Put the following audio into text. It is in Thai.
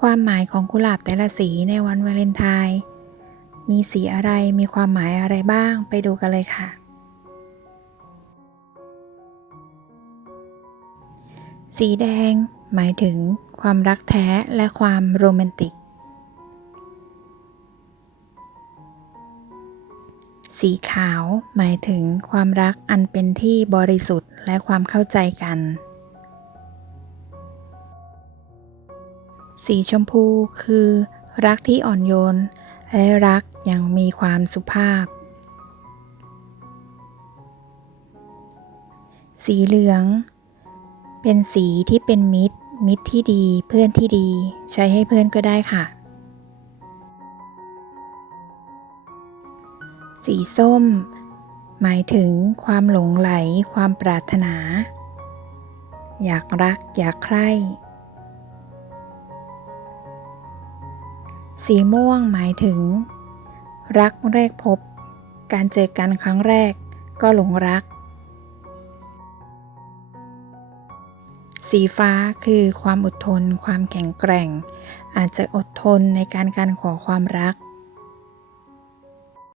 ความหมายของกุหลาบแต่ละสีในวันวาเลนไทน์มีสีอะไรมีความหมายอะไรบ้างไปดูกันเลยค่ะ สีแดงหมายถึงความรักแท้และความโรแมนติก สีขาวหมายถึงความรักอันเป็นที่บริสุทธิ์และความเข้าใจกัน สีชมพูคือ รักที่อ่อนโยน และรักอย่างมีความสุภาพ สีเหลือง เป็นสีที่เป็นมิตร มิตรที่ดี เพื่อนที่ดี ใช้ให้เพื่อนก็ได้ค่ะ สีส้ม หมายถึงความหลงไหล ความปรารถนา อยากรัก อยากใคร่ สีม่วงหมายถึง รักแรกพบ การเจอกันครั้งแรกก็หลงรัก สีฟ้าคือความอดทน ความแข็งแกร่ง อาจจะอดทนในการการขอความรัก